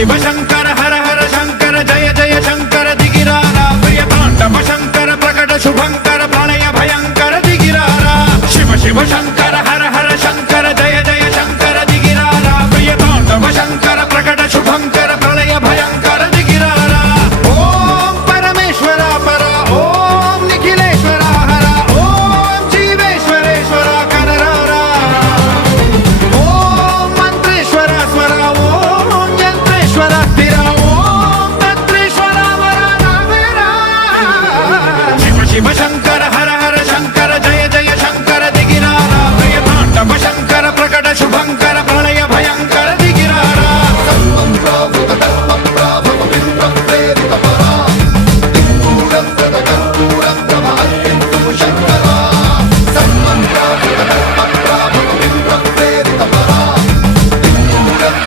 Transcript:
शिव शंकर हर हर शंकर जय जय शंकर दिगिरारा प्रिय तांडव शंकर प्रकट शुभंकर प्रलय भयंकर दिगिरारा शिव शिव शंकर